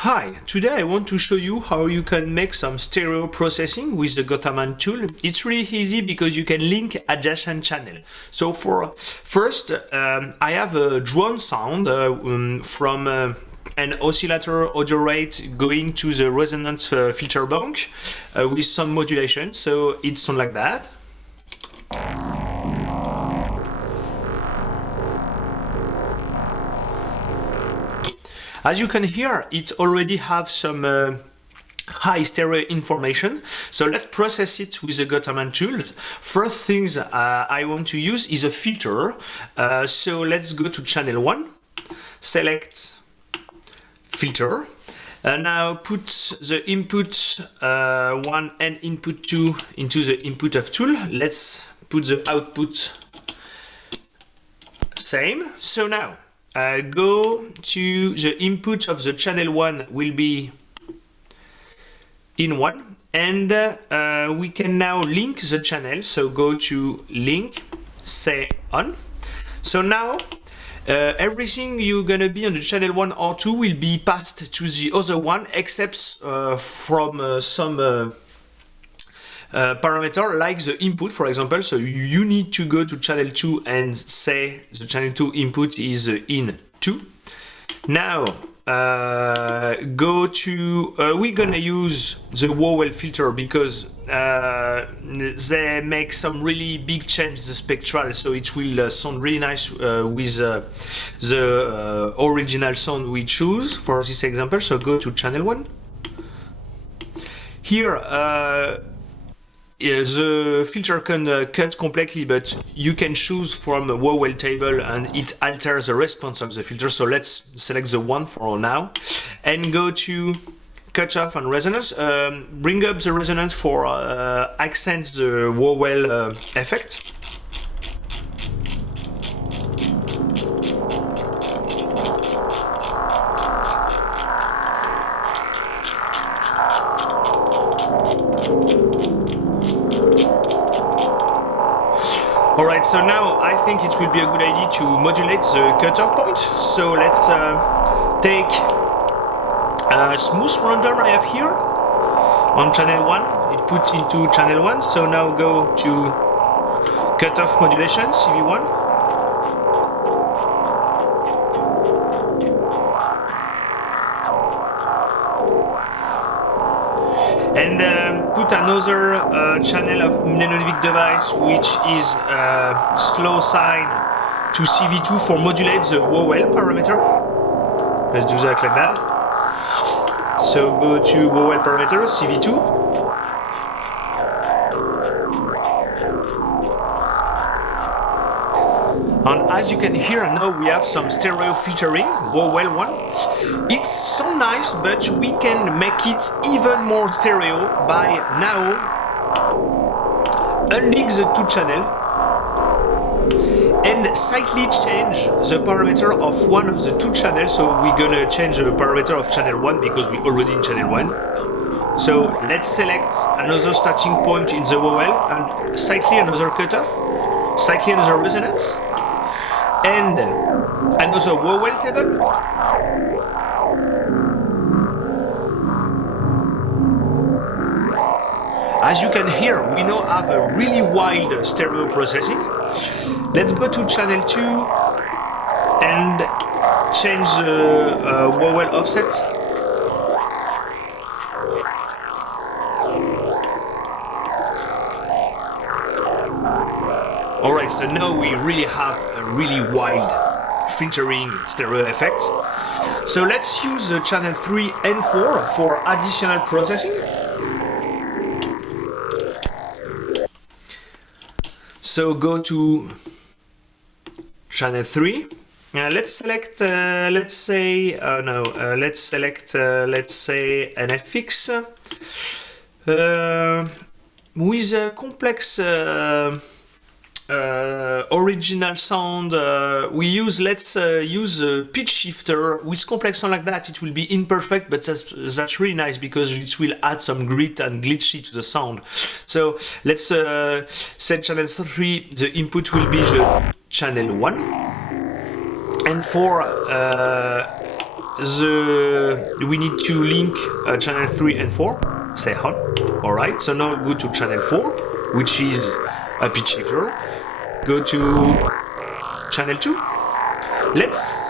Hi, today I want to show you how you can make some stereo processing with the Gotharman tool. It's really easy because you can link adjacent channel. So for first, I have a drone sound from an oscillator audio rate going to the resonance filter bank with some modulation. So it sounds like that. As you can hear, it already have some high stereo information. So let's process it with the Gotharman tool. First things I want to use is a filter. So let's go to channel 1, select filter. Now put the input 1 and input 2 into the input of tool. Let's put the output same. So now go to the input of the channel 1 will be in 1, and we can now link the channel. So go to link, say on. So now everything you're gonna be on the channel 1 or 2 will be passed to the other one, except from some parameter like the input, for example. So you need to go to channel 2 and say the channel 2 input is in 2. Now go to we're gonna use the vowel filter because they make some really big change the spectral, so it will sound really nice with the original sound we choose for this example. So go to channel 1. Here the filter can cut completely, but you can choose from a vowel table and it alters the response of the filter. So let's select the one for now and go to cutoff and resonance. Bring up the resonance for accent the vowel effect. Alright, so now I think it will be a good idea to modulate the cutoff point. So let's take a smooth random I have here on channel 1. It put into channel 1. So now go to cutoff modulation, CV1. And put another channel of monolithic device, which is slow sine to CV2 for modulate the vowel parameter. Let's do that like that. So go to vowel parameter, CV2. And as you can hear, now we have some stereo filtering, vowel 1. It's so nice, but we can make it even more stereo by now unlink the two channels and slightly change the parameter of one of the two channels. So we're gonna change the parameter of channel 1 because we're already in channel 1. So let's select another starting point in the vowel and slightly another cutoff, slightly another resonance, and another vowel table. As you can hear, we now have a really wild stereo processing. Let's go to channel 2 and change the vowel offset. Alright, so now we really have a really wild filtering stereo effect. So let's use the channel 3 and 4 for additional processing. So go to channel 3. Let's select, let's say, let's select, let's say an FX with a complex original sound. We use, let's use a pitch shifter with complex sound like that. It will be imperfect, but that's really nice because it will add some grit and glitchy to the sound. So let's set channel 3. The input will be the channel 1, and for we need to link channel 3 and 4, say on. Alright, so now go to channel 4, which is a pitch shifter. Go to channel 2. Let's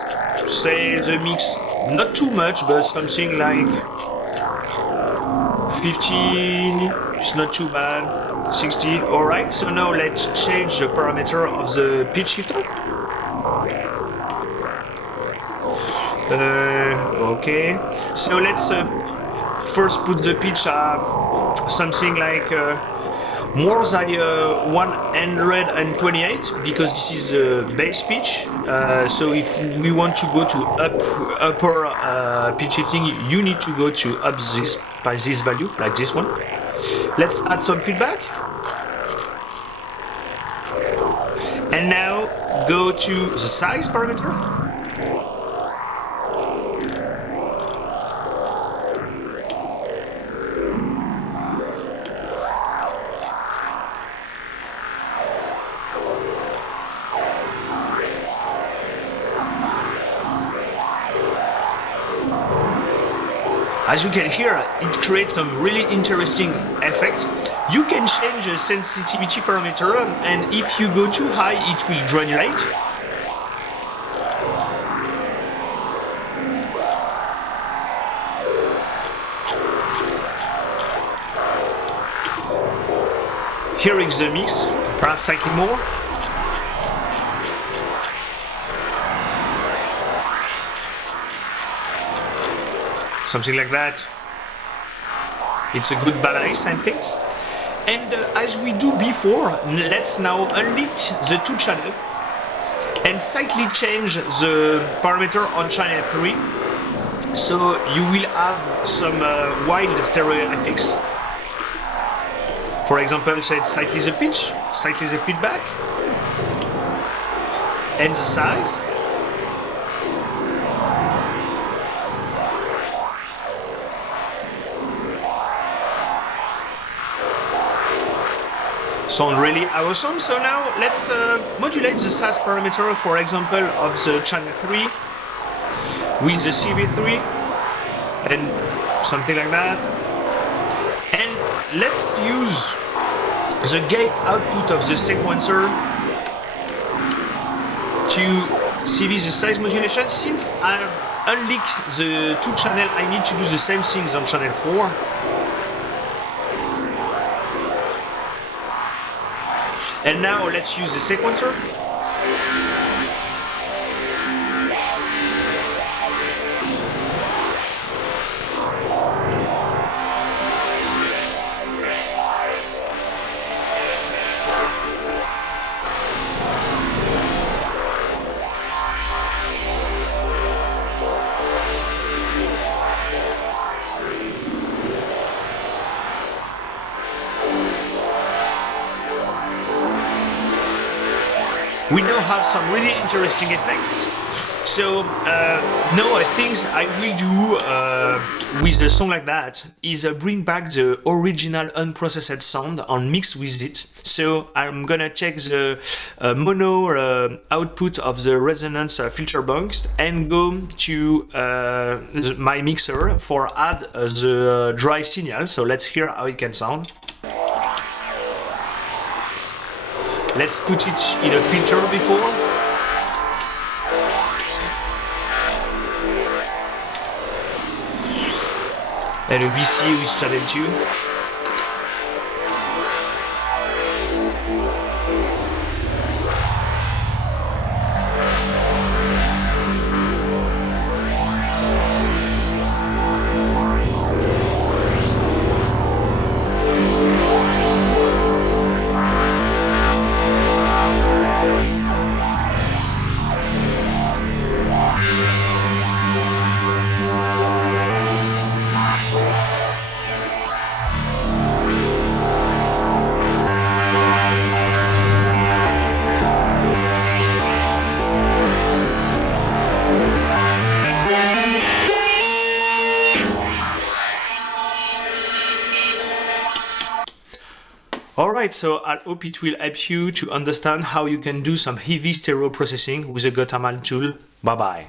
say the mix, not too much, but something like 50, it's not too bad, 60, alright. So now let's change the parameter of the pitch shifter. Okay, so let's first put the pitch something like more than 128, because this is the base pitch. So if we want to go to upper pitch shifting, you need to go to up this by this value, like this one. Let's add some feedback. And now go to the size parameter. As you can hear, it creates some really interesting effects. You can change the sensitivity parameter, and if you go too high, it will granulate. Here is the mix, perhaps slightly more. Something like that. It's a good balance, I think. And as we do before, let's now unlink the two channels and slightly change the parameter on channel 3. So you will have some wild stereo effects. For example, say slightly the pitch, slightly the feedback, and the size. Sound really awesome. So now let's modulate the size parameter, for example, of the channel 3 with the CV3 and something like that. And let's use the gate output of the sequencer to CV the size modulation. Since I've unlinked the two channels, I need to do the same things on channel 4. And now let's use the sequencer. We now have some really interesting effects. So now I think I will do with a song like that is bring back the original unprocessed sound and mix with it. So I'm gonna check the mono output of the resonance filter box and go to my mixer for add the dry signal. So let's hear how it can sound. Let's put it in a filter before. And a VC with channel 2. Alright, so I hope it will help you to understand how you can do some heavy stereo processing with the Gotharman tool. Bye bye.